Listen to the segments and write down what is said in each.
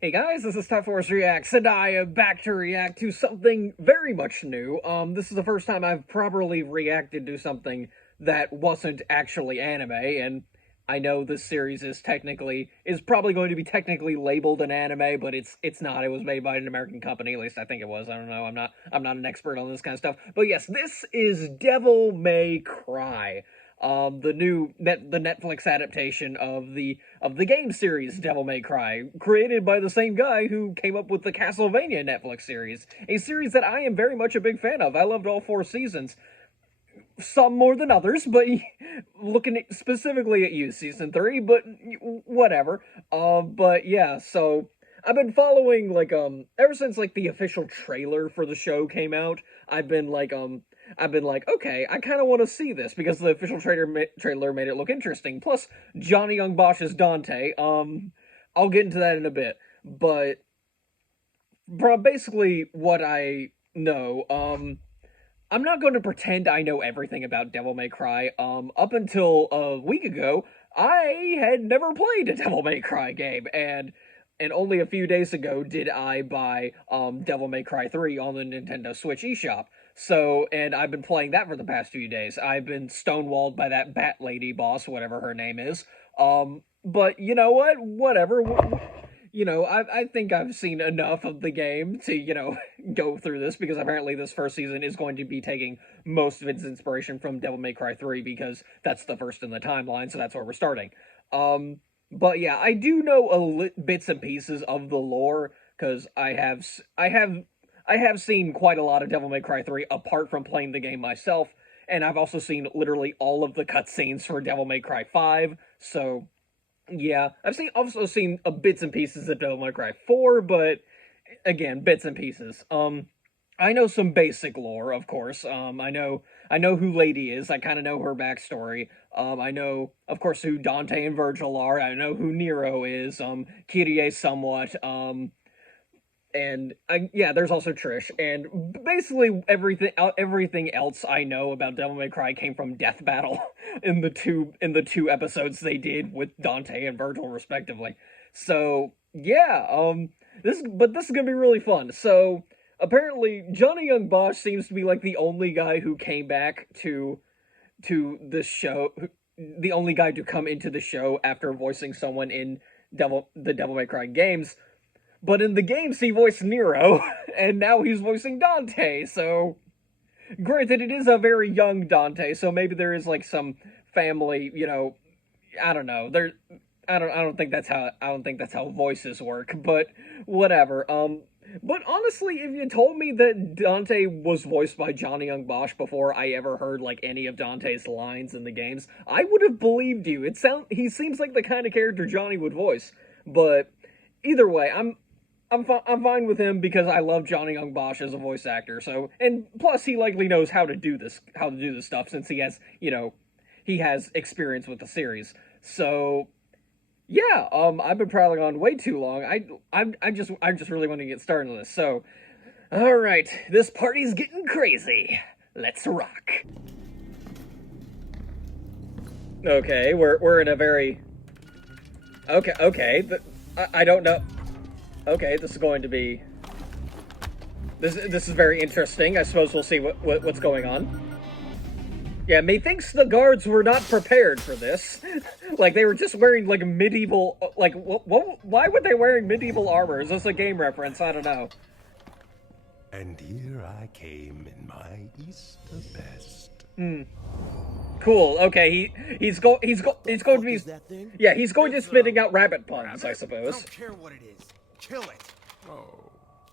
Hey guys, this is Tough Force Reacts, and I am back to react to something very much new. This is the first time I've properly reacted to something that wasn't actually anime, and I know this series is probably going to be technically labeled an anime, but it's not. It was made by an American company, at least I think it was. I don't know. I'm not an expert on this kind of stuff. But yes, this is Devil May Cry. The Netflix adaptation of the game series Devil May Cry, created by the same guy who came up with the Castlevania Netflix series, a series that I am very much a big fan of. I loved all 4 seasons, some more than others, but looking specifically at you, season 3, but whatever. But yeah, so I've been following ever since the official trailer for the show came out. I've been like, okay, I kind of want to see this because the official trailer made it look interesting. Plus, Johnny Young Bosch's Dante. I'll get into that in a bit, but basically what I know. I'm not going to pretend I know everything about Devil May Cry. Up until a week ago, I had never played a Devil May Cry game, and only a few days ago did I buy Devil May Cry 3 on the Nintendo Switch eShop. So, and I've been playing that for the past few days. I've been stonewalled by that Bat Lady boss, whatever her name is. But you know what? Whatever. I think I've seen enough of the game to, go through this, because apparently this first season is going to be taking most of its inspiration from Devil May Cry 3, because that's the first in the timeline, so that's where we're starting. But yeah, I do know bits and pieces of the lore, because I have seen quite a lot of Devil May Cry 3 apart from playing the game myself, and I've also seen literally all of the cutscenes for Devil May Cry 5, so yeah. I've also seen bits and pieces of Devil May Cry 4, but again, bits and pieces. I know some basic lore, of course. I know who Lady is. I kind of know her backstory. I know, of course, who Dante and Virgil are. I know who Nero is. Kyrie somewhat. Yeah, there's also Trish, and basically everything else I know about Devil May Cry came from Death Battle in the two episodes they did with Dante and Virgil respectively. So yeah, this is gonna be really fun. So apparently Johnny Young Bosch seems to be the only guy who came back to this show, the only guy to come into the show after voicing someone in the Devil May Cry games. But in the games, he voiced Nero, and now he's voicing Dante, so granted, it is a very young Dante, so maybe there is some family, I don't know. I don't think that's how voices work, but whatever. But honestly, if you told me that Dante was voiced by Johnny Young Bosch before I ever heard any of Dante's lines in the games, I would have believed you. He seems like the kind of character Johnny would voice. But either way, I'm fine with him because I love Johnny Young Bosch as a voice actor. So, and plus he likely knows how to do this stuff, since he has experience with the series. So, yeah, I've been prattling on way too long. I just really want to get started on this. So, all right, this party's getting crazy. Let's rock. Okay, we're in a very okay. I don't know. Okay, this is going to be... This is very interesting. I suppose we'll see what's going on. Yeah, methinks the guards were not prepared for this. They were just wearing, medieval... why were they wearing medieval armor? Is this a game reference? I don't know. And here I came in my Easter best. Cool. Okay, he's going to be... Yeah, he's going to spitting out rabbit puns, I suppose. I don't care what it is. Kill it. Oh,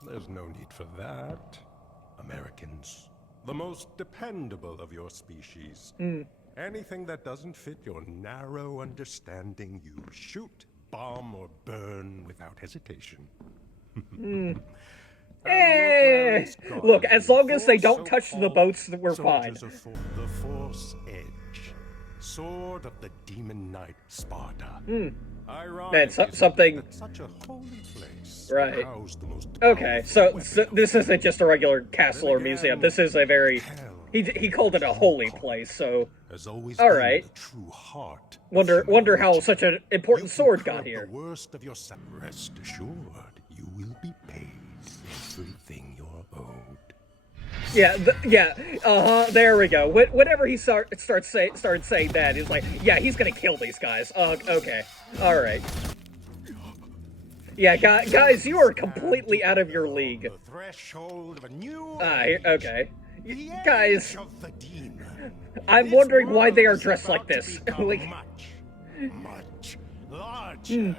there's no need for that. Americans, the most dependable of your species. Anything that doesn't fit your narrow understanding, you shoot, bomb, or burn without hesitation. Look, as long as they don't touch the boats, we're fine. The Force Edge, sword of the demon knight Sparta. That's something. Such a holy place. Right. Okay, so this isn't just a regular castle or museum. This is a very... He called it a holy place, so... All right. Wonder how such an important sword got here. Rest assured, You will be paid everything you're owed. Yeah, there we go. Whenever he started saying that, he's like, yeah, he's gonna kill these guys. Okay. Alright. Yeah, guys, you are completely out of your league. The threshold of a new Okay. the Guys, age of the demon. I'm This wondering why world they are is dressed like about to this. become Like, much larger.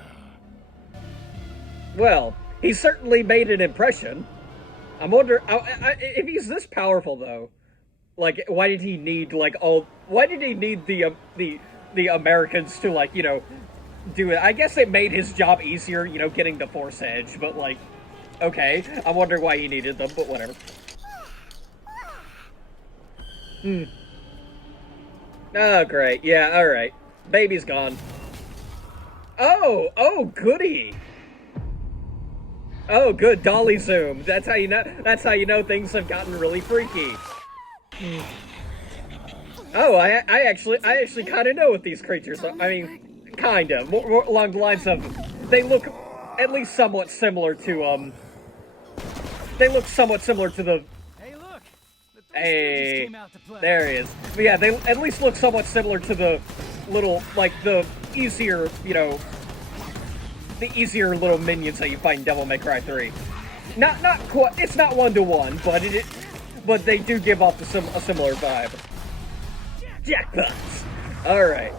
well, he certainly made an impression. I'm wondering if he's this powerful, though. Like, why did he need why did he need the Americans to, like, you know, do it? I guess it made his job easier, you know, getting the Force Edge, but, like, okay. I'm wondering why he needed them, but whatever. Oh, great. Yeah, alright. Baby's gone. Oh, goody. Oh, good. Dolly zoom. That's how you know things have gotten really freaky. Oh, I actually kind of know what these creatures are. I mean, kind of. More along the lines of, they look at least somewhat similar to, they look somewhat similar to the... Hey, look! The Three Hey, Stooges came out to play. there he is. But yeah, they at least look somewhat similar to the little, like, the easier, you know, the easier little minions that you fight in Devil May Cry 3. Not quite, it's not one-to-one, but they do give off a similar vibe. Jackpots! Alright.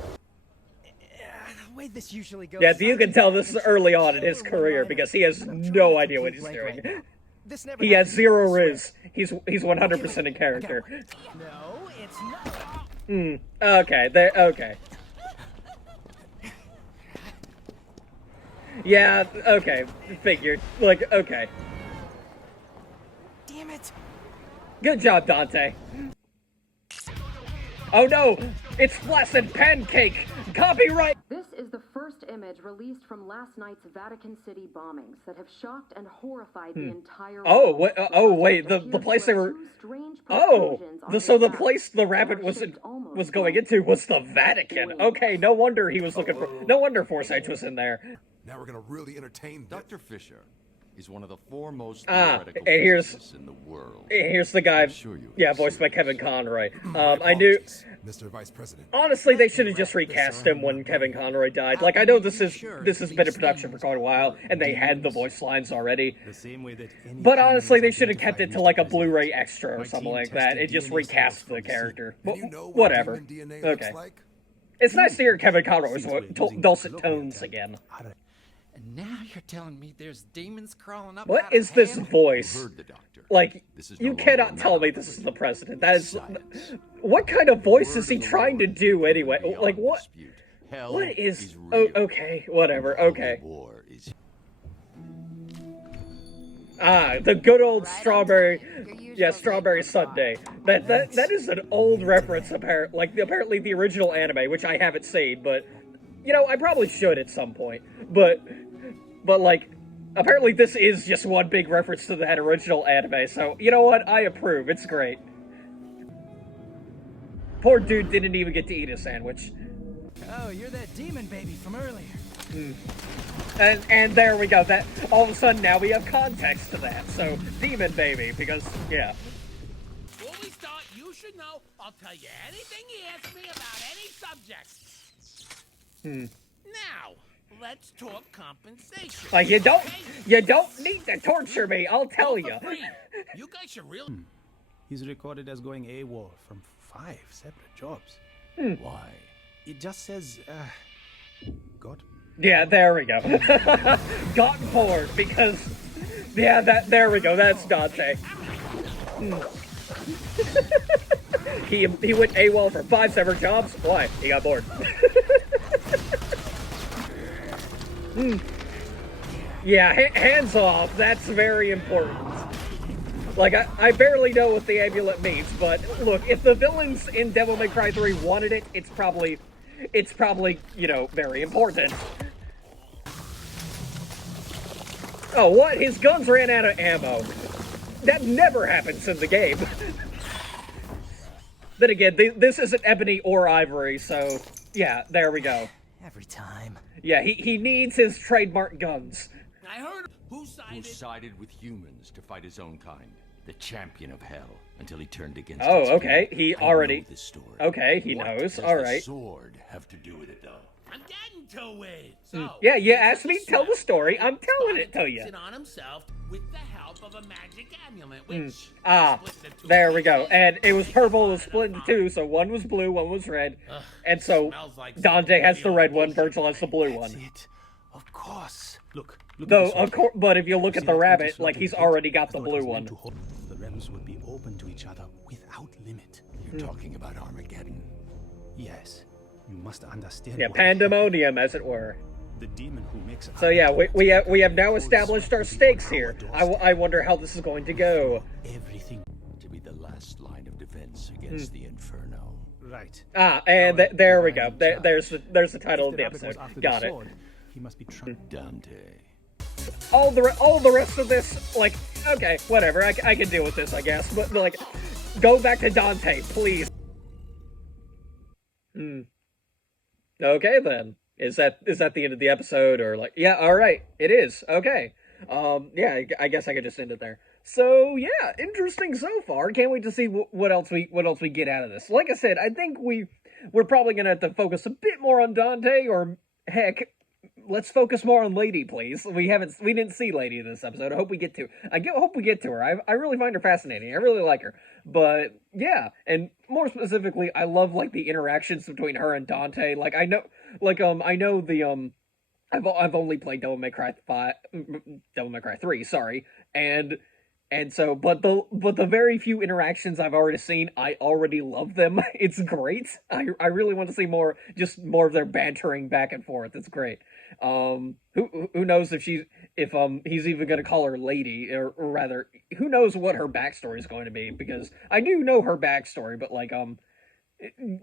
The way this usually goes. Yeah, you can tell this is early on in his career because he has no idea what he's doing. This never He has happened zero before. riz. He's 100% in character. No, it's not. Okay, okay. Yeah, okay, figured. Like, okay. Damn it! Good job, Dante. Oh no! It's Flaccid Pancake! Copyright! This is the first image released from last night's Vatican City bombings that have shocked and horrified the entire Oh, world. what? Oh, wait. The place they were. Oh, so the place the rabbit was going into was the Vatican. Okay, no wonder he was looking for. No wonder Force Edge was in there. Now we're gonna really entertain Dr. Fisher is one of the foremost Ah, theoretical and here's- physicists in the world. Here's the guy. Sure you Yeah, have voiced by serious Kevin issues. Conroy. My I knew. apologies, Mr. Vice President. Honestly, they should have just recast him when Kevin Conroy died. Like, I know this has been in production for quite a while, and they had the voice lines already. The same way that any But honestly, they criminals should have kept it to like a Blu-ray extra or something like that. It just recast the character. And But you know what whatever. human DNA Okay. looks like? It's nice to hear Kevin Conroy's dulcet tones again. And now you're telling me there's demons crawling up What out of is this hell? voice? You heard the doctor. Like, This is you no longer cannot a tell matter me of this is the belief. president. That is... Science. What kind of voice Word is he of the trying to Lord do anyway? beyond Like, what? dispute. Hell What is... real. Oh, okay, whatever, The okay. war is Ah, the good old strawberry... Yeah, strawberry sundae. That is an old reference, apparently the original anime, which I haven't seen, but... You know, I probably should at some point. But like... Apparently this is just one big reference to that original anime, so, you know what? I approve. It's great. Poor dude didn't even get to eat a sandwich. Oh, you're that demon baby from earlier. And there we go. That all of a sudden now we have context to that. So, Demon Baby, because, yeah. Before we start, you should know I'll tell you anything you ask me about any subject. Now, let's talk compensation. Like, you don't need to torture me, I'll tell you. For free. You guys should really... He's recorded as going AWOL from 5 separate jobs. why. It just says, God. Yeah, there we go. Gotten bored, because, yeah, there we go, that's Dante. He went AWOL for 5 separate jobs? Why? He got bored. Yeah, hands off, that's very important. Like, I barely know what the amulet means, but look, if the villains in Devil May Cry 3 wanted it, it's probably, you know, very important. Oh, what? His guns ran out of ammo. That never happens in the game. Then again, this isn't ebony or ivory, so yeah, there we go. Every time. Yeah, he needs his trademark guns. I heard... Who Who sided? sided with humans to fight his own kind. The champion of hell, until he turned against Oh, its okay. king. He I already... know this story. Okay, he What knows. does All the right. sword have to do with it, though? I'm getting to it. So, Yeah, you he asked took me a to tell the swell, story. I'm telling started it to you. fixing on himself with the help of a magic amulet, which Ah, split into two there we go. pieces, And it was make a purple, it pot was and a split into pot. two, so one was blue, one was red. Ugh, And so smells like Dante has the some red one, bullshit Virgil has the blue That's one. it. Of course. Look at Though, this one. of course, but if you look See at the that rabbit, empty like slot he's in the pit? already got As the though it blue was one. meant to hold- The realms would be open to each other without limit. You're talking about Armageddon. Yes, you must understand. Yeah, what happened. pandemonium, as it were. The demon who makes. So yeah, we have now Holds established our will be on stakes our here. doorstep. I wonder how this is going to go. Everything. To be the last line of defense against the Inferno. Right. Ah, and Our there we go. divine There's the title If of the rabbit was episode. after Got the it. sword, he must be trying. Dante. All the rest of this, like, okay, whatever. I can deal with this, I guess. But like, go back to Dante, please. Okay then. Is that the end of the episode, or like? Yeah, all right, it is. Okay. Yeah, I guess I could just end it there. So yeah, interesting so far. Can't wait to see what else we get out of this. Like I said, I think we're probably gonna have to focus a bit more on Dante, or heck, let's focus more on Lady, please. We didn't see Lady in this episode. I hope we get to. Hope we get to her. I really find her fascinating. I really like her. But yeah, and more specifically, I love like the interactions between her and Dante. Like I know the I've only played Devil May Cry 3, sorry, and so, but the very few interactions I've already seen, I already love them. It's great. I really want to see more of their bantering back and forth. It's great. Who knows if he's even gonna call her Lady, or rather, who knows what her backstory is going to be, because I do know her backstory, but like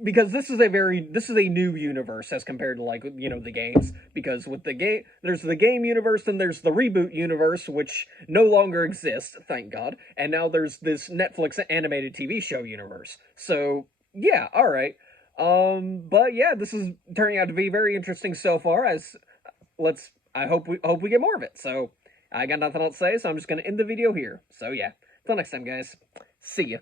because this is a new universe as compared to, like, you know, the games, because with the game there's the game universe and there's the reboot universe, which no longer exists, thank God, and now there's this Netflix animated TV show universe. So yeah, all right, but yeah, this is turning out to be very interesting so far. I hope we get more of it. So I got nothing else to say, so I'm just gonna end the video here. So yeah, till next time, guys, see ya.